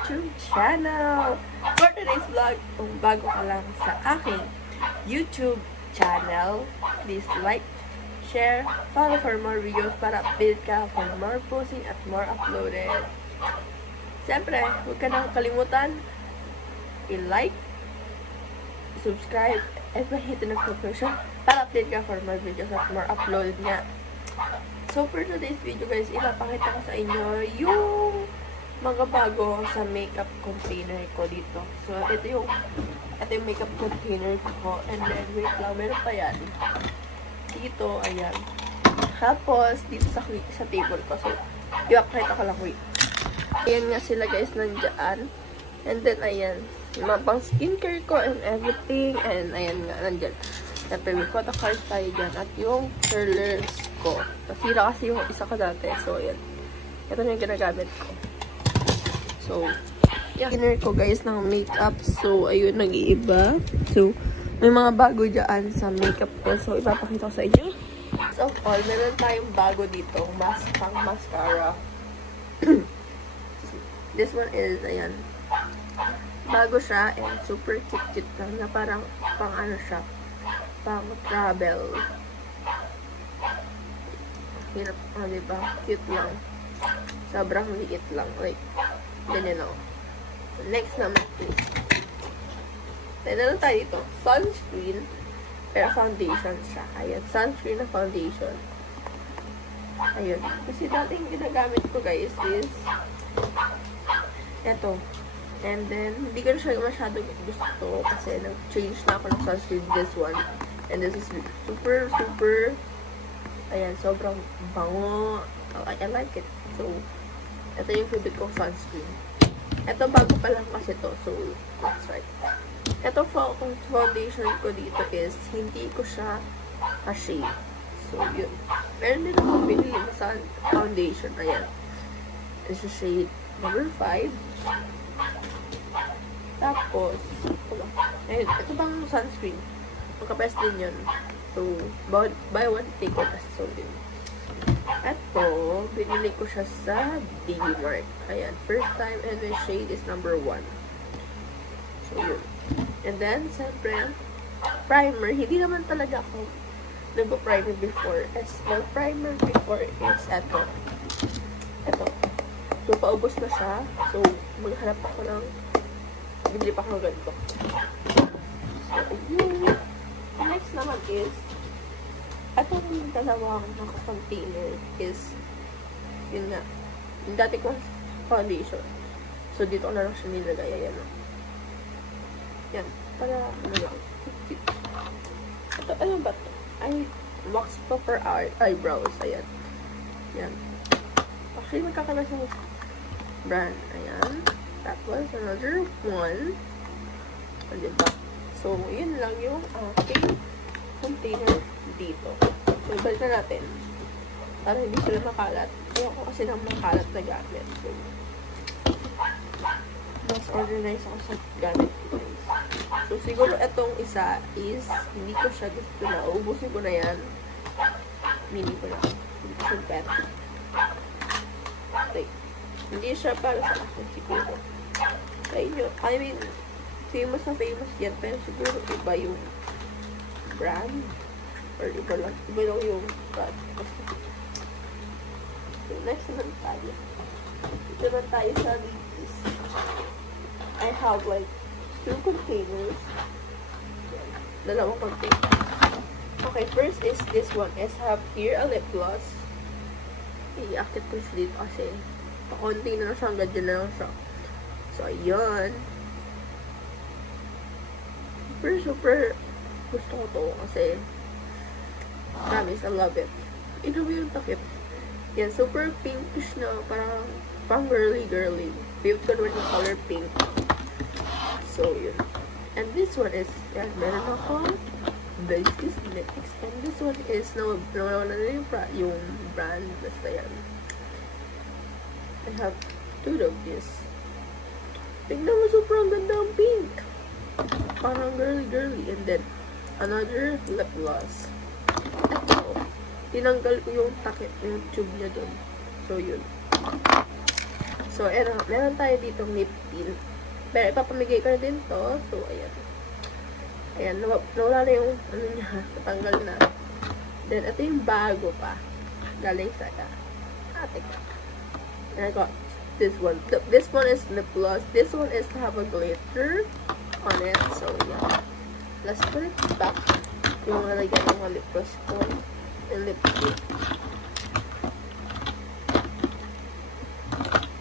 YouTube channel. For today's vlog, kung bago ka lang sa aking YouTube channel, please like, share, follow for more videos para update ka for more posting at more uploaded. Siyempre, huwag ka nang kalimutan i-like, subscribe, and hit the notification para update ka for more videos at more uploaded nga. So, for today's video guys, ipapakita ko sa inyo yung mga bago sa makeup container ko dito. So, ito yung makeup container ko. And then, wait lang, meron pa yan. Dito, ayan. Tapos, dito sa table ko. So, ipapakita ko lang, wait. Ayan nga sila guys, nandyan. And then, ayan. Yung mga pang skincare ko and everything. And, ayan nga, nandyan. Siyempre, may photo card tayo dyan. At yung curlers ko. Nasira kasi yung isa ko dati. So, ayan. Ito na yung ginagamit ko. So, yung inner ko guys ng makeup. So, ayun, nag-iiba. So, may mga bago dyan sa makeup ko. So, ipapakita ko sa inyo. So, all, meron tayong bago dito. Pang mascara. This one is, ayan. Bago siya and super cute lang. Na parang, pang ano siya. Pang travel. Hirap, diba? Cute lang. Sobrang liit lang. Like, ganyan lang. So, next naman is, meron tayo dito. Sunscreen. Pero foundation siya. Ayan. Sunscreen na foundation. Ayun. Kasi dating ginagamit ko guys is, eto. And then, hindi ko na siya masyadong gusto kasi nag-change na ako ng sunscreen this one. And this is super, ayan, sobrang bango. I like it. So, ito yung favorite kong sunscreen. Ito, bago pa lang kasi to. So, that's right. Ito foundation ko dito is, hindi ko siya ka-shade. So, yun. Meron din ako pinili sa foundation. Ayan. It's a shade number 5. Tapos, ayun, ito pang sunscreen. Magkapes din yun. So, buy one, take one kasi so din. Ito, binili ko siya sa D-Mart. Ayan, first time and the shade is number 1. So, yun. And then, siyempre, primer. Hindi naman talaga ako nagpo-primer before. My primer before is ito. Ito. So, paubos na siya. So, maghanap ako ng bibili pa ako ng ganito. So, yun. Next naman is, itong dalawang container is, yun nga, yung dati ko foundation. So, dito ko na lang siya nilagay. Ayan. Yan. Para, ano lang. Ito, ano ba ito? Ay, wax for eyebrows. Ayan. Yan. Actually, magkakala siyang brand. Ayan. Tapos, another one. O, diba? So, yun lang yung aking container dito. So, ibalik na natin. Para hindi sila makalat. Ayoko kasi ng makalat na gamit. So, mas organize ako sa gamit ko. So, siguro itong isa is, hindi ko siya gusto na. Ubusin ko na yan. Mini ko lang. Hindi ko siya pet. Like, hindi siya para sa akin siguro. Sa inyo, I mean, famous na famous yan, pero siguro iba yung brand. Or iba lang yung brand. So, next naman tayo. Ito naman tayo sa this. I have like 2 containers. Dalawang container. Okay, first is this one. Is have here a lip gloss. I-akit ko siya dito kasi pakonti na lang siya, hanggang dyan na lang siya. So, ayun. Super gusto ko to kasi promise, I love it. Ito yung takip. Yan, super pinkish na, parang pang girly. Favorite ko naman yung color pink. So, yun. And this one is, yan, meron ako Basics next. And this one is, nawala na yung brand. Basta yan. I have 2 of this. Tignan mo, sobrang ganda ang pink. Parang girly. And then, another lip gloss. Ito. Tinanggal ko yung takip, yung tube niya dun. So, yun. So, So, meron tayo dito lip tint. Pero ipapamigay ko na din to. So, ayan. Ayan, nawala na yung, ano niya, natanggal na. Then, ito yung bago pa. Galing sa ate ko. And I got this one. This one is lip gloss. This one is to have a glitter on it. So, yeah. Let's put it back. Yung nalagyan ng mga lip gloss ko. And lipstick.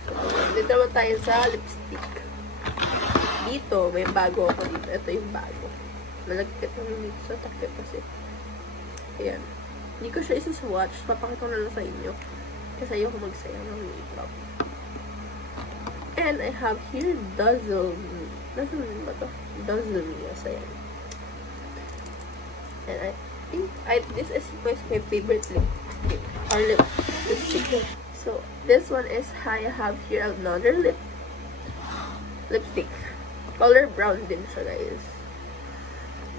So, dito naman tayo sa lipstick. Dito, may bago ako dito. Ito yung bago. Malagkit naman dito sa takip kasi. Ayan. Hindi ko siya isa-swatch. Papakita ko na lang sa inyo. Kasi ayoko magsayang ng makeup. And I have here Dazzle. Dazzle ba ito? Dazzle. Yes, ayan. And I think this is my favorite lipstick. So, this one is I have here another lipstick. Color brown din siya, guys.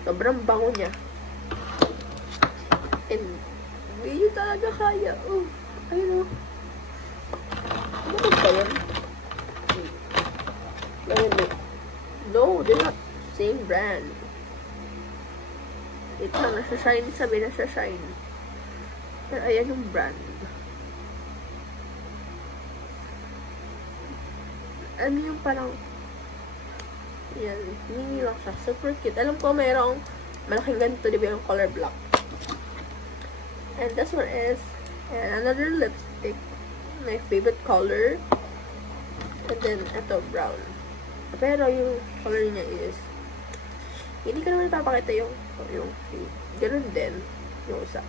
Sobrang bango niya. And, hindi nyo talaga kaya. Oh, ayun o. Ano ba yun? No, they're not same brand. Ito lang, nasa-shine. Sabi, nasa-shine. Pero ayan yung brand. Ano yung parang yan, mini lang siya. Super cute. Alam ko mayroong malaking ganito, di ba yung color black. And this one is another lipstick. My favorite color. And then, ito, brown. Pero yung color niya is hindi ko naman napapakita yung ganun din yung isa.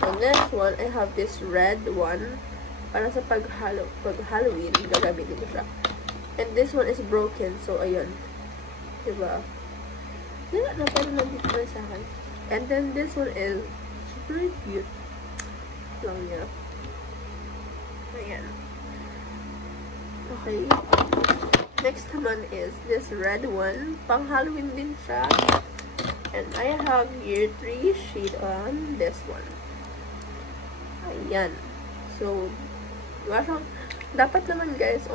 And next one, I have this red one. Para sa pag-Halloween, gagamitin ko siya. And this one is broken. So, ayun. Diba? Diba? Pero nandito na sa akin. And then, this one is super cute. Lang niya. Ayan. Okay. Next naman is this red one. Pang Halloween din siya. And I have here 3 shades on this one. Ayan. So, dapat naman guys,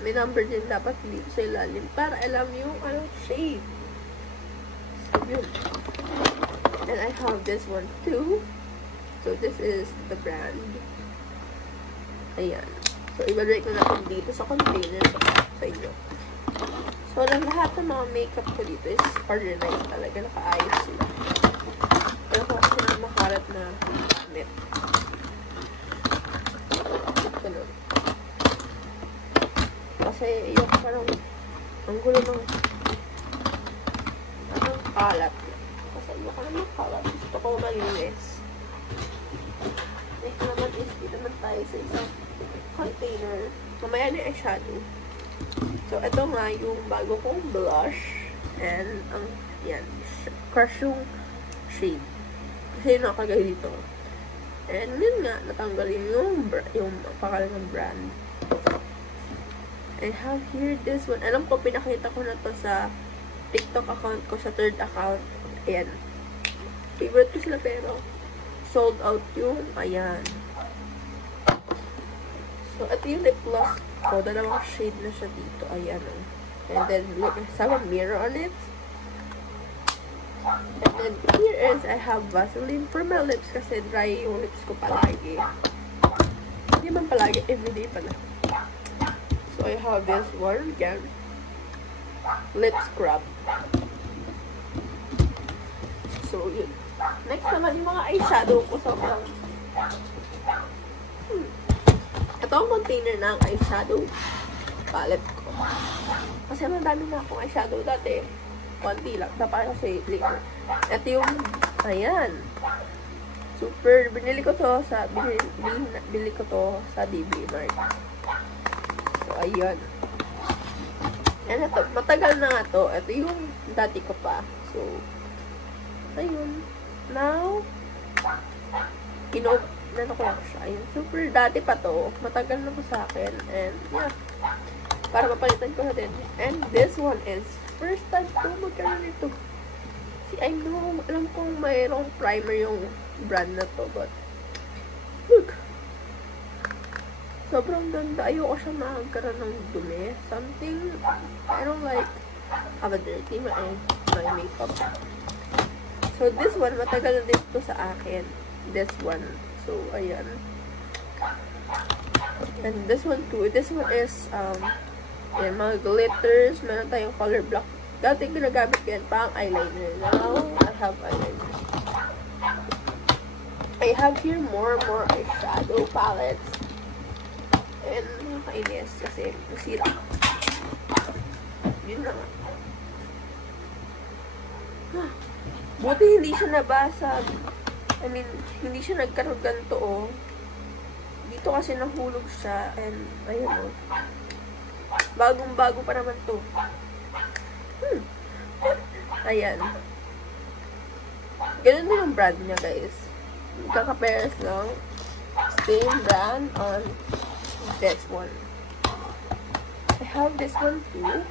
may number din dapat dito sa ilalim para alam yung shade. So, yun. And I have this one too. So, this is the brand. Ayan. So, ibalik ko na ito dito sa container sa inyo. So, lahat ng mga makeup ko dito is organized talaga. Nakaayos sila. Pero kung kasi na makarat na net. Ganun. Kasi yung parang ang gulo ng kalat. Kasi yung parang kalat. Gusto ko malinis. Next naman is dito naman tayo sa isang container. Mamaya na yung eyeshadow. So, ito nga yung bago kong blush. And, yan. Crush yung shade. Kasi yun nakagay dito. And, yun nga, natanggal yung pangalan ng brand. I have here this one. Alam ko, pinakita ko na to sa TikTok account ko, sa third account. Ayan. Favorite ko sila, pero sold out yung, ayan. So, ito yung lip gloss ko. Dalawang shade na siya dito. Ayan. And then, look, have a mirror on it. And then, here is, I have Vaseline for my lips kasi dry yung lips ko palagi. Hindi man palagi, everyday pala. So, I have this one again. Lip scrub. So, yun. Next naman, yung mga eyeshadow ko sobrang ito ang container ng eyeshadow palette ko. Kasi madami na akong eyeshadow dati. Konti lang. Dapat kasi liquor. Ito yung, ayan. Super, binili ko to sa DB Mart. So, ayan. And ito, matagal na nga to. Ito yung dati ko pa. So, ayun. Now, ano ko lang siya. Ayun, super dati pa to. Matagal na po sa akin. And, yeah. Para mapalitan ko na din. And this one is first time ko magkaroon nito. See, I know, alam kong mayroong primer yung brand na to. But, look. Sobrang ganda. Ayoko siya magkaroon ng dumi. Something, I don't like have a dirty my makeup. So, this one, matagal na din ito sa akin. This one. So, ayan. And this one too. This one is, ayan, mga glitters. Meron tayong color block. Dati ginagamit ko yan pang eyeliner. Now, I have eyeliner. I have here more eyeshadow palettes. And nakakainis kasi nasira. Yun na nga. Buti hindi siya nabasag. I mean, hindi siya nagkaroon ganito, oh. Dito kasi nahulog siya. And, ayun, oh. Bagong-bago pa naman to. Ayan. Ganun din yung brand niya, guys. Kaka-pairs lang. Same brand on this one. I have this one too.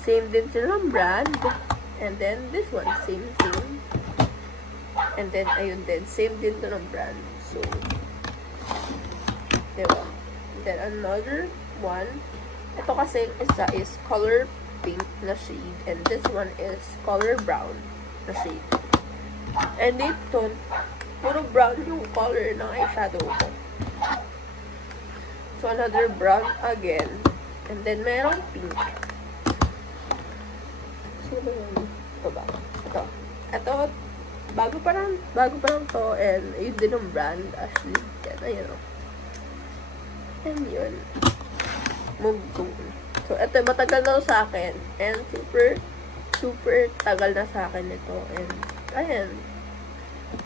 Same din silang brand. And then this one, same. And then, ayun din. Same din to ng brand. So, diba? And then another one. Ito kasi isa is color pink na shade. And this one is color brown na shade. And ito, puro brown yung color ng eyeshadow ko. So, another brown again. And then, merong pink. So, ito ba? Ito, bago pa lang to. And, yun din yung brand. Ashley. Yan, ayun o. And yun. Move to. So, ito, matagal na sa akin. And, super tagal na sa akin ito. And, ayan.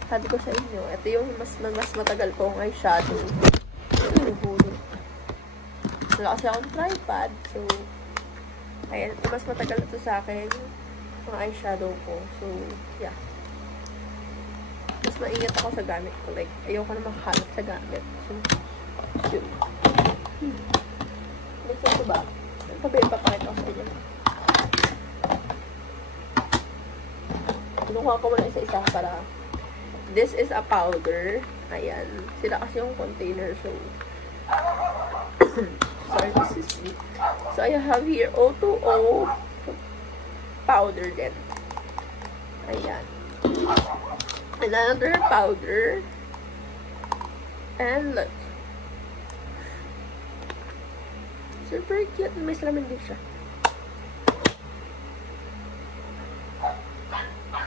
Sabi ko sa inyo, ito yung mas matagal kong eyeshadow. Wala kasi akong tripod. So, ayan. Mas matagal na ito sa akin yung eyeshadow ko. So, yeah. Mas maingat ako sa gamit ko. Like, ayoko na makahalat sa gamit. So, yun. Gusto ko ba? Ito ba yung papakita ko sa inyo? Kinukuha ko muna isa-isa para this is a powder. Ayan. Sila kasi yung container. So, sorry, this is me. So, I have here O2O powder din. Ayan. Another powder. And look. Super cute. May salamin din siya.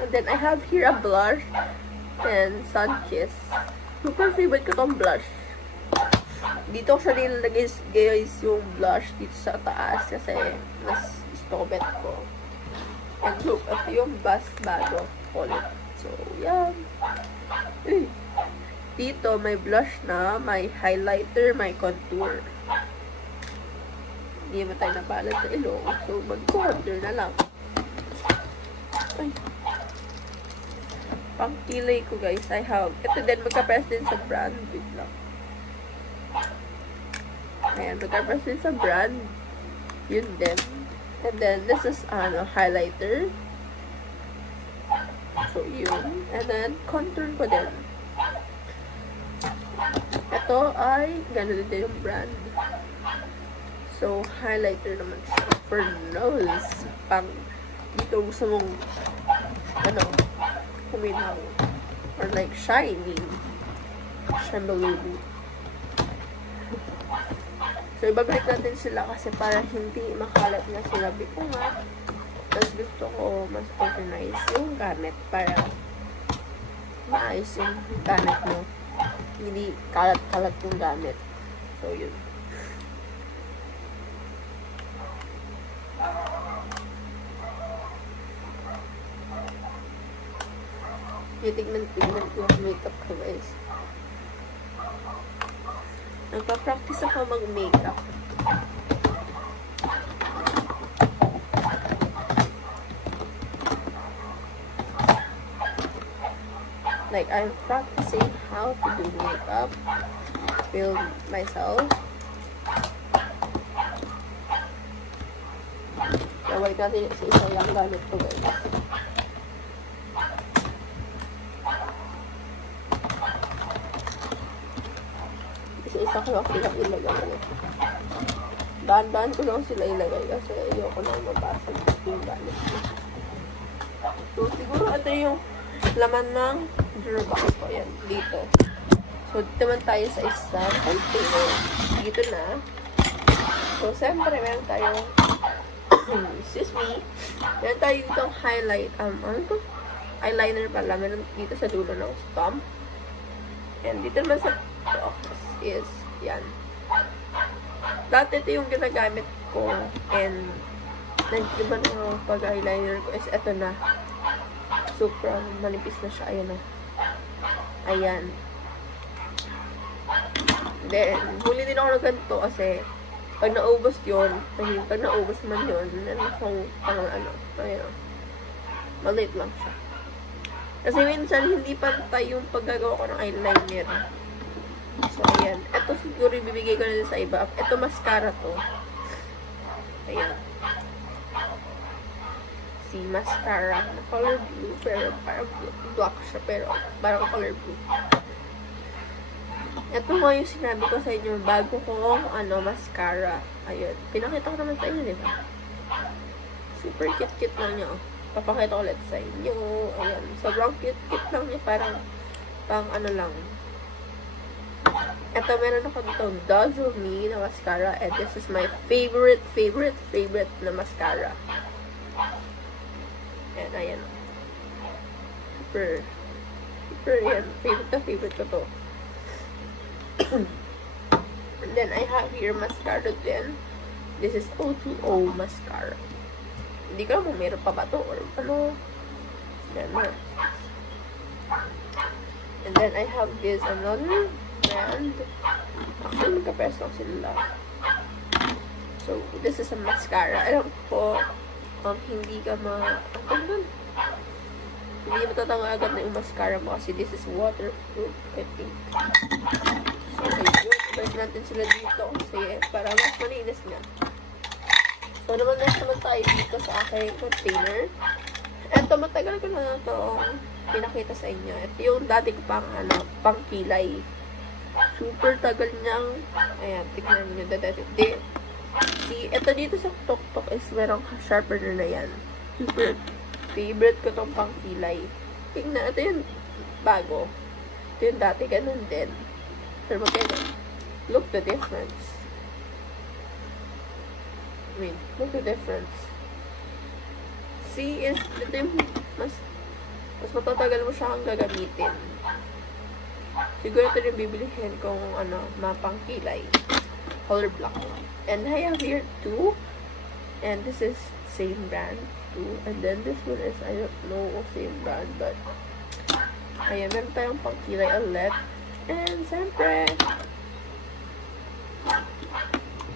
And then, I have here a blush and Sunkiss. Super favorite ko tong blush. Dito ko siya nilalagay, guys, yung blush dito sa taas kasi mas gusto ko bet ko. And look, ito yung bust bago ulit. So, yan. Dito, may blush na, may highlighter, may contour. Hindi mo tayo napalag sa ilong. So, mag-contour na lang. Ay. Pang kilay ko, guys, I have. Ito din, magka-press din sa brand. Wait lang. Ayan, magka-press din sa brand. Yun din. And then, this is, highlighter. So, yun. And then, contour ko din. Ito ay, gano'n din yung brand. So, highlighter naman siya. For nose. Pang, dito gusto mong, kuminaw. Or like, shining. Shambhalulu. So, ibabalik natin sila kasi para hindi makalat na sinabi ko nga. Tapos gusto ko mas organize yung gamit para maayos yung gamit mo. Hindi kalat-kalat yung gamit. So, yun. Tignan ko yung makeup ko, guys. Nagpa-practice ako mag-makeup. Like, I'm practicing how to do makeup. Build myself. Gawin natin yung isa lang gamit ko, guys. isa-isa ko lang sila ilagay. Dahan-dahan ko lang sila ilagay kasi ayoko na mabasag yung gamit ko. So, siguro ito yung laman ng drawer box ko. Yan, dito. So, dito naman tayo sa isang container. Dito na. So, siyempre, meron tayong excuse me. Meron tayo ditong highlight. Ano ito? Eyeliner pala. Meron dito sa dulo ng stump. And dito naman sa box is, yan. Dati ito yung ginagamit ko. And, diba na pag-eyeliner ko is ito na. Super manipis na siya. Ayan na. Ayan. Then, huli din ako ng ganito kasi pag naubos yun, pag naubos man yun, meron akong pang ano, ayan. Maliit lang siya. Kasi minsan, hindi pantay yung paggagawa ko ng eyeliner. So, ayan. Ito siguro ibibigay ko na sa iba. Ito mascara to. Ayan. Si mascara na color blue, pero parang black siya, pero parang color blue. Ito nga yung sinabi ko sa inyo, bago ko mascara. Ayun. Pinakita ko naman sa inyo, di ba? Super cute-cute lang niya. Papakita ko ulit sa inyo. Ayan. Sobrang cute-cute lang niya. Parang, pang ano lang. Ito, meron ako dito, Dazzle Me na mascara. And this is my favorite na mascara. And ayan. Super, yan. Favorite ko to. And then I have here mascara din. This is O2O mascara. Hindi ko alam meron pa ba to or ano. Yan na. And then I have this another brand. Actually, magka-press lang sila. So, this is a mascara. Alam po, hindi ka hindi matatanga agad na yung mascara mo kasi this is waterproof, I think. So, ayun. Pwede natin sila dito kasi para mas malinis nga. So, next naman tayo dito sa aking container. Ito, matagal ko na ito pinakita sa inyo. Ito yung dati ko pang, pang kilay. Super tagal niyang, ayan, tignan nyo dati. See, ito dito sa tok-tok is merong sharpener na yan. Super favorite ko tong pang kilay. Tignan, ito yung bago. Ito yung dati, ganun din. Pero magkaya, look the difference. Look the difference. See, ito yung mas matatagal mo siya kang gagamitin. Siguro ito yung bibilihin kung mapang kilay. Color black. And I have here two. And this is same brand too. And then this one is, I don't know, same brand, but ayan, meron tayong pang kilay ulit. And siyempre,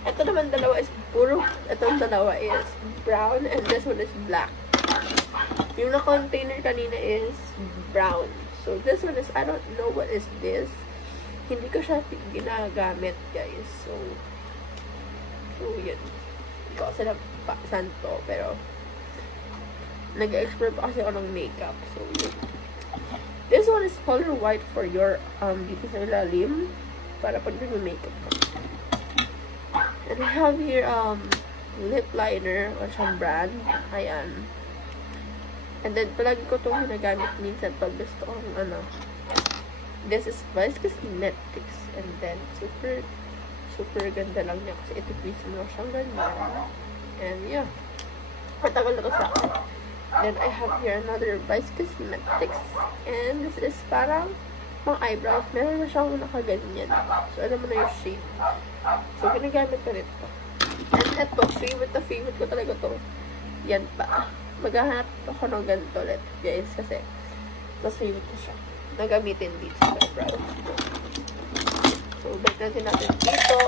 ito naman dalawa is itong dalawa is brown and this one is black. Yung na-container kanina is brown. So, this one is, I don't know what is this. Hindi ko siya ginagamit, guys. So yun. Hindi ko kasi napasan to, pero nag-explore pa kasi ako ng makeup. So, yun. This one is color white for your, dito sa ilalim, para pag nag-makeup ko. And I have here, lip liner, or siyang brand. Ayan. And then, palagi ko itong ginagamit minsan pag gusto kong, this is Vice Cosmetics. And then, super ganda lang niya. Kasi ito, please mo siyang ganyan. And, yeah. Matagal na to sa akin. Then, I have here another Vice Cosmetics. And, this is parang pang eyebrows. Meron na siyang nakaganyan. So, alam mo na yung shade. So, ginagamit ko rin ito. And, ito, favorite ko talaga to. Yan pa. Maghahanap ako ng ganito ulit, guys, kasi mas favorite ko siya. Nagamitin dito sa eyebrows. So, balik natin dito.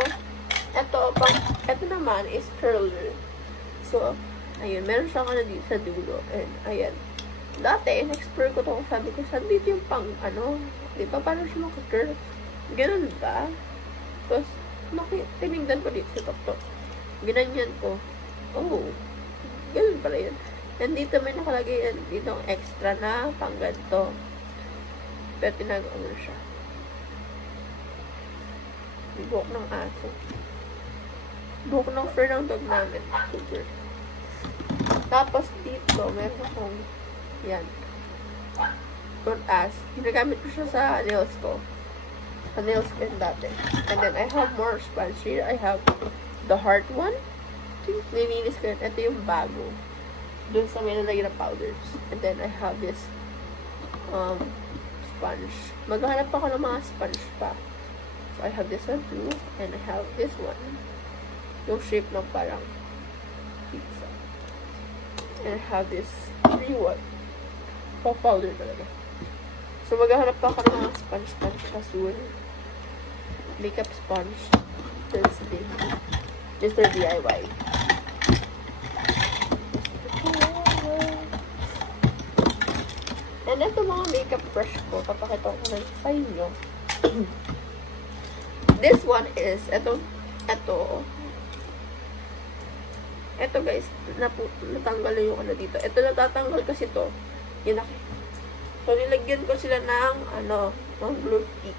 Ito naman is curler. So, ayun, meron siyang dito sa dulo. And, ayan. Dati, in-explore ko ito. Sabi ko, saan dito yung pang, di ba, paano siya maka-curl? Ganun ba? Tapos, tinignan ko dito sa tok-tok. Ginanyan ko. Oh, ganun pala yun. And dito may nakalagay yan, dito extra na pang ganito. Pero tinagawa mo siya. Buhok ng aso. Buhok ng fur ng dog namin. Super. Tapos dito, meron akong yan. Don't ask. Ginagamit ko siya sa nails ko. Sa nails ko yun dati. And then, I have more sponge here. I have the heart one. Nilinis ko yun. Ito yung bago. Doon sa may nalagyan ng powders. And then, I have this sponge. Maghanap ako ng mga sponge pa. So, I have this one too. And I have this one. Yung shape ng parang pizza. And I have this 3-1. Pa-powder talaga. So, maghahanap pa ako ng mga sponge siya soon. Makeup sponge. Mr. DIY. And ito mga makeup brush ko. Papakita ko na sa inyo. This one is, ito guys, natanggal na yung ano dito. Ito natatanggal kasi to. Yun ako. So, nilagyan ko sila ng, ng glue stick.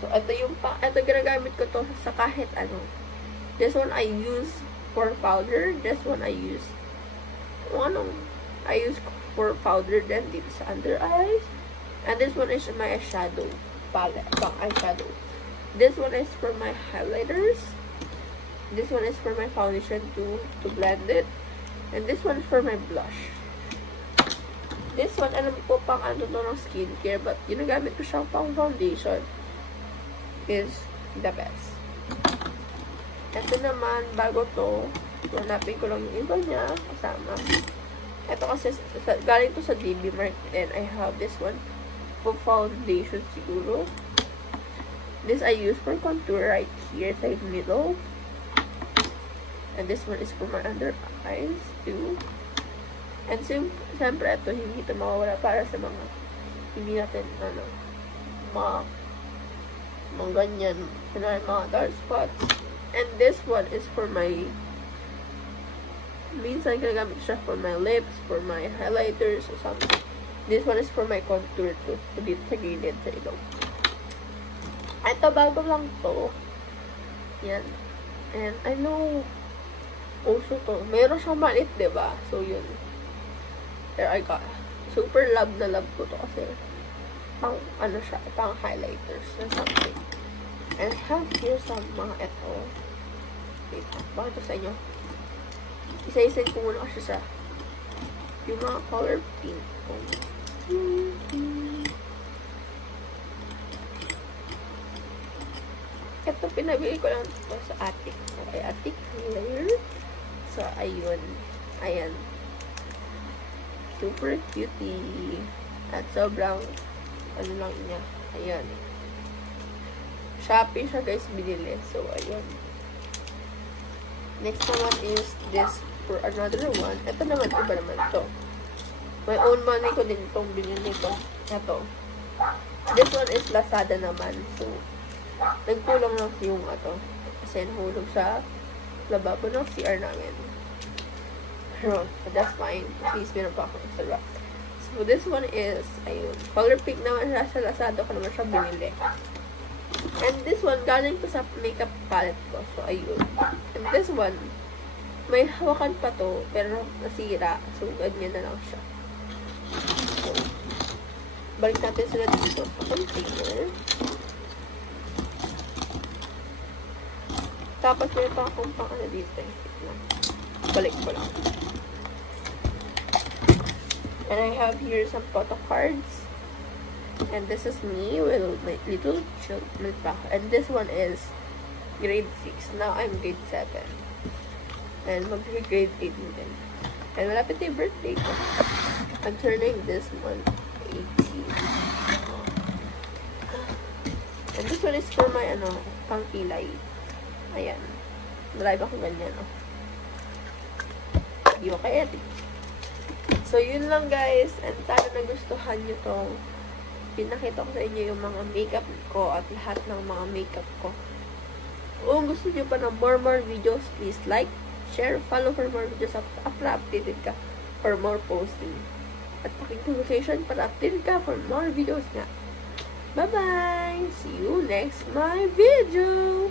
So, ito ginagamit ko to sa kahit ano. This one I use for powder. This one I use, I use for powder then dito sa under eyes. And this one is my eyeshadow palette, pang eyeshadow. This one is for my highlighters. This one is for my foundation to blend it. And this one is for my blush. This one, alam ko pang ano to ng skincare, but ginagamit ko siyang pang foundation. Is the best. Ito naman, bago to, hanapin ko lang yung iba niya, kasama. Ito kasi, galing to sa DB Mark, and I have this one for foundation siguro. This I use for contour right here sa middle. And this one is for my under eyes too. And siyempre, ito, hindi ito mawawala para sa mga, hindi natin, mga ganyan, mga dark spots. And this one is for my, minsan ginagamit siya for my lips, for my highlighters, or something. This one is for my contour too. So, dito sa gilid, sa ilong. Ito, bago lang to. Yan. And I know, also to, meron siyang maliit, diba? So, yun. There I got. Super love na love ko to kasi pang, siya, pang highlighters or something. And I have here some mga ito. Wait, bakit ito sa inyo? Isa-isay ko muna kasi sa yung mga color pink. Ito, pinabili ko lang ito sa Atik. Okay, Atik layer. So, ayun. Ayan. Super cutie. At sobrang, ano lang niya. Ayan. Shopee siya guys, binili. So, ayun. Next naman is this for another one. Ito naman, iba naman to. My own money ko din itong binili ko. Ito. This one is Lazada naman. So, nagkulang lang yung ito. Kasi nahulog sa lababo ng CR namin. Pero, that's fine. At least meron pa ako sa rock. So, this one is, ayun. Color pink naman siya sa Lazada ko naman siya binili. And this one, galing ko sa makeup palette ko. So, ayun. And this one, may hawakan pa to, pero nasira. So, ganyan na lang siya. So, balik natin sila dito sa container. Tapos, may pa akong pang ano dito. Balik ko lang. And I have here some photo cards. And this is me with my little children. And this one is grade 6. Now I'm grade 7. And mag-grade 8 din. And malapit na yung birthday ko. I'm turning this one 18. And this one is for my, pang kilay. Ayan. Marami ako ganyan, Hindi ko kaya, So, yun lang guys. And sana nagustuhan nyo tong pinakita ko sa inyo yung mga makeup ko at lahat ng mga makeup ko. Kung gusto nyo pa ng more videos, please like, share, follow for more videos para updated ka for more posting. At pakinggan notification para updated ka for more videos nga. Bye-bye! See you next my video!